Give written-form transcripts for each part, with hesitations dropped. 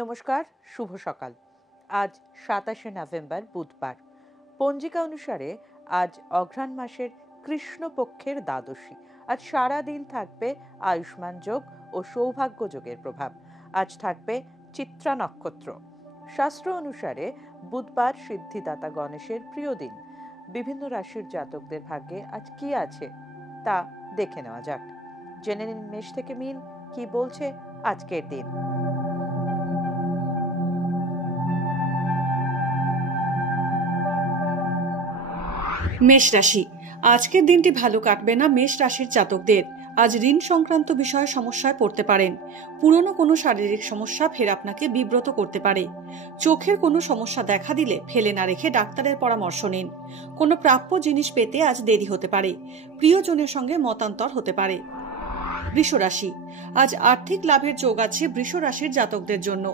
নমস্কার, শুভ সকাল। আজ ২৭শে নভেম্বর বুধবার। পঞ্জিকা অনুসারে আজ অঘ্রাণ মাসের কৃষ্ণপক্ষের দ্বাদশী। আজ সারা দিন থাকবে আয়ুষ্মান যোগ ও সৌভাগ্য যোগের প্রভাব। আজ থাকবে চিত্রা নক্ষত্র। শাস্ত্র অনুসারে বুধবার সিদ্ধিদাতা গণেশের প্রিয় দিন। বিভিন্ন রাশির জাতকদের ভাগ্যে আজ কি আছে তা দেখে নেওয়া যাক। জেনে নিন মেষ থেকে মীন কি বলছে আজকের দিন। মেষ রাশি, আজকের দিনটি ভালো কাটবে না মেষ রাশির জাতকদের। আজ ঋণ সংক্রান্ত বিষয়ে সমস্যায় পড়তে পারেন। পুরনো কোনো শারীরিক সমস্যা ফের আপনাকে বিব্রত করতে পারে। চোখের কোনো সমস্যা দেখা দিলে ফেলে না রেখে ডাক্তারের পরামর্শ নিন। কোনো প্রাপ্য জিনিস পেতে আজ দেরি হতে পারে। প্রিয়জনের সঙ্গে মতান্তর হতে পারে। বৃষ রাশি, আজ আর্থিক লাভের যোগ আছে বৃষ রাশির জাতকদের জন্য।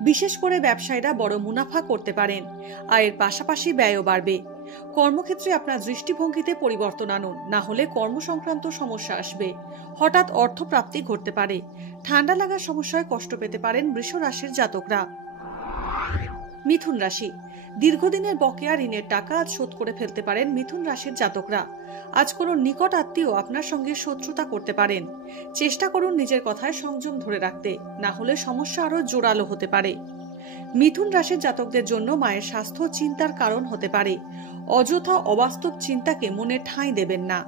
বিশেষ করে ব্যবসায়ীরা বড় মুনাফা করতে পারেন। আয়ের পাশাপাশি ব্যয়ও বাড়বে। কর্মক্ষেত্রে আপনার দৃষ্টিভঙ্গিতে পরিবর্তন আনুন, না হলে কর্মসংক্রান্ত সমস্যা আসবে। হঠাৎ অর্থপ্রাপ্তি ঘটতে পারে। ঠান্ডা লাগার সমস্যায় কষ্ট পেতে পারেন বৃষ রাশির জাতকরা। মিথুন রাশি, দীর্ঘদিনের বকেয়া ঋণের টাকা আজ শোধ করে ফেলতে পারেন মিথুন রাশির জাতকরা। আজ কোনো নিকট আত্মীয় আপনার সঙ্গে শত্রুতা করতে পারেন। চেষ্টা করুন নিজের কথায় সংযম ধরে রাখতে, না হলে সমস্যা আরো জোরালো হতে পারে। মিথুন রাশির জাতকদের জন্য মায়ের স্বাস্থ্য চিন্তার কারণ হতে পারে। অযথা অবাস্তব চিন্তাকে মনে ঠাঁই দেবেন না।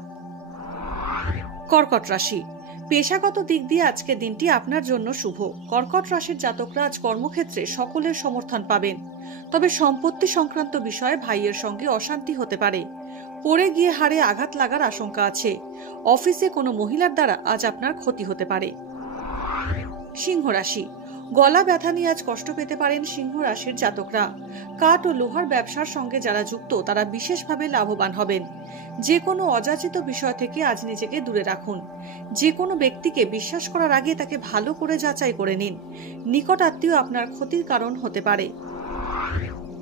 কর্কট রাশি, পেশাগত দিক দিয়ে আজকের দিনটি আপনার জন্য শুভ। কর্কট রাশির জাতকরা আজ কর্মক্ষেত্রে সকলের সমর্থন পাবেন। তবে সম্পত্তি সংক্রান্ত বিষয়ে ভাইয়ের সঙ্গে অশান্তি হতে পারে। পড়ে গিয়ে হাড়ে আঘাত লাগার আশঙ্কা আছে। অফিসে কোনো মহিলার দ্বারা আজ আপনার ক্ষতি হতে পারে। সিংহ রাশি, গলা ব্যথা নিয়ে আজ কষ্ট পেতে পারেন সিংহ রাশির জাতকরা। কাঠ ও লোহার ব্যবসার সঙ্গে যারা যুক্ত তারা বিশেষভাবে লাভবান হবেন। যে কোনো অযাচিত বিষয় থেকে আজ নিজেকে দূরে রাখুন। যে কোনো ব্যক্তিকে বিশ্বাস করার আগে তাকে ভালো করে যাচাই করে নিন। নিকট আত্মীয় আপনার ক্ষতির কারণ হতে পারে।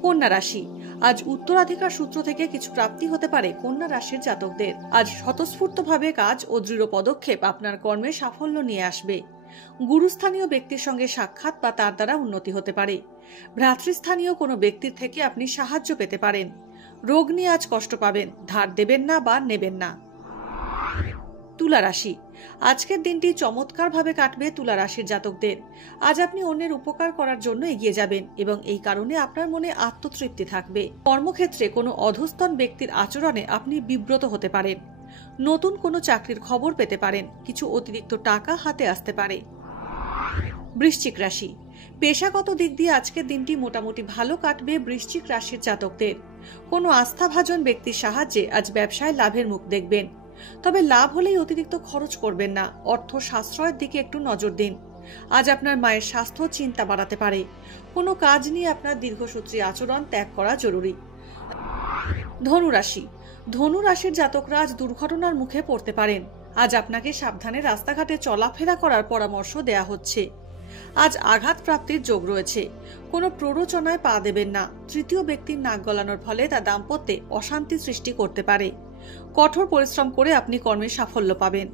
কন্যা রাশি, আজ উত্তরাধিকার সূত্র থেকে কিছু প্রাপ্তি হতে পারে কন্যা রাশির জাতকদের। আজ স্বতঃস্ফূর্তভাবে কাজ ও দৃঢ় পদক্ষেপ আপনার কর্মে সাফল্য নিয়ে আসবে। গুরুস্থানীয় ব্যক্তির সঙ্গে সাক্ষাৎ বা তার দ্বারা উন্নতি হতে পারে। ভ্রাতৃস্থানীয় কোনো ব্যক্তির থেকে আপনি সাহায্য পেতে পারেন। রোগ নিয়ে আজ কষ্ট পাবেন। ধার দেবেন না বা নেবেন না। তুলা রাশি, আজকের দিনটি চমৎকারভাবে কাটবে তুলা রাশির জাতকদের। আজ আপনি অন্যের উপকার করার জন্য এগিয়ে যাবেন এবং এই কারণে আপনার মনে আত্মতৃপ্তি থাকবে। কর্মক্ষেত্রে কোনো অধস্তন ব্যক্তির আচরণে আপনি বিব্রত হতে পারেন। নতুন কোনো চাকরির খবর পেতে পারেন। কিছু অতিরিক্ত টাকা হাতে আসতে পারে। বৃশ্চিক রাশি, পেশাগত দিক দিয়ে আজকের দিনটি মোটামুটি ভালো কাটবে বৃশ্চিক রাশির জাতকদের। কোনো আস্থাভাজন ব্যক্তির সাহায্যে আজ ব্যবসায় লাভের মুখ দেখবেন। তবে লাভ হলেই অতিরিক্ত খরচ করবেন না। অর্থ সাশ্রয়ের দিকে একটু নজর দিন। আজ আপনার মায়ের স্বাস্থ্য চিন্তা বাড়াতে পারে। কোনো কাজ নিয়ে আপনার দীর্ঘসূত্রী আচরণ ত্যাগ করা জরুরি। ধনু রাশি, ধনু রাশির জাতকরা আজ দুর্ঘটনার মুখে পড়তে পারেন। আজ আপনাকে সাবধানে রাস্তাঘাটে চলাফেরা করার পরামর্শ দেয়া হচ্ছে। আজ আঘাত প্রাপ্তির যোগ রয়েছে। কোনো প্ররোচনায় পা দেবেন না। তৃতীয় ব্যক্তির নাক গলানোর ফলে তা দাম্পত্যে অশান্তি সৃষ্টি করতে পারে। কঠোর পরিশ্রম করে আপনি কর্মে সাফল্য পাবেন।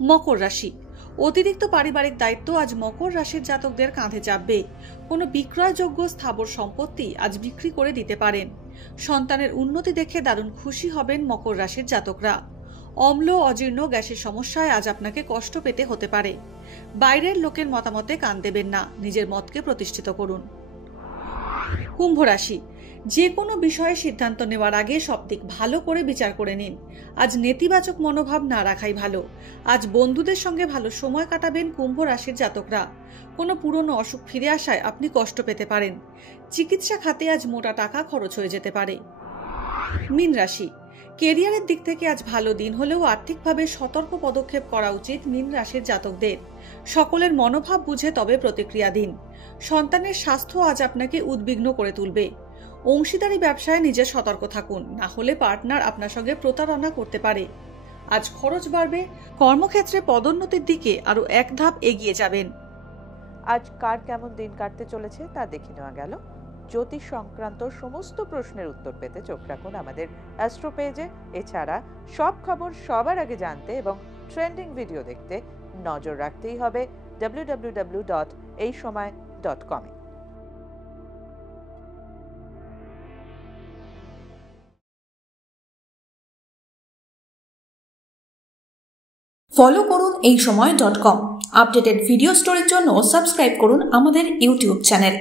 মকর রাশি, অতিরিক্ত পারিবারিক দায়িত্ব আজ মকর রাশির জাতকদের কাঁধে চাপবে। কোনো বিক্রয়যোগ্য স্থাবর সম্পত্তি আজ বিক্রি করে দিতে পারেন। সন্তানের উন্নতি দেখে দারুণ খুশি হবেন মকর রাশির জাতকরা। অম্ল অজীর্ণ গ্যাসের সমস্যায় আজ আপনাকে কষ্ট পেতে হতে পারে। বাইরের লোকের মতামতে কান দেবেন না। নিজের মতকে প্রতিষ্ঠিত করুন। কুম্ভ রাশি, যে কোনো বিষয়ে সিদ্ধান্ত নেওয়ার আগে সব দিক ভালো করে বিচার করে নিন। আজ নেতিবাচক মনোভাব না রাখাই ভালো। আজ বন্ধুদের সঙ্গে ভালো সময় কাটাবেন কুম্ভ রাশির জাতকরা। কোনো পুরনো অসুখ ফিরে আসায় আপনি কষ্ট পেতে পারেন। চিকিৎসা খাতে আজ মোটা টাকা খরচ হয়ে যেতে পারে। মীন রাশি, কেরিয়ারের দিক থেকে আজ ভালো দিন হলেও আর্থিকভাবে সতর্ক পদক্ষেপ করা উচিত মীন রাশির জাতকদের। সকলের মনোভাব বুঝে তবে প্রতিক্রিয়া দিন। সন্তানের স্বাস্থ্য আজ আপনাকে উদ্বিগ্ন করে তুলবে। অংশীদারি ব্যবসায় নিজে সতর্ক থাকুন, না হলে পার্টনার আপনার সঙ্গে প্রতারণা করতে পারে। আজ খরচ বাড়বে। কর্মক্ষেত্রে পদোন্নতির দিকে আরো এক ধাপ এগিয়ে যাবেন। আজ কার কেমন দিন কাটতে চলেছে তা দেখে নেওয়া গেল। জ্যোতিষ সংক্রান্ত সমস্ত প্রশ্নের উত্তর পেতে চোখ রাখুন আমাদের অ্যাস্ট্রো পেজে। এছাড়া সব খবর সবার আগে জানতে এবং ট্রেন্ডিং ভিডিও দেখতে নজর রাখতেই হবে www.astrology.com এইসময়.com এ। ফলো করুন এইসময়.com। আপডেটেড ভিডিও স্টোরির জন্য সাবস্ক্রাইব করুন আমাদের ইউটিউব চ্যানেল।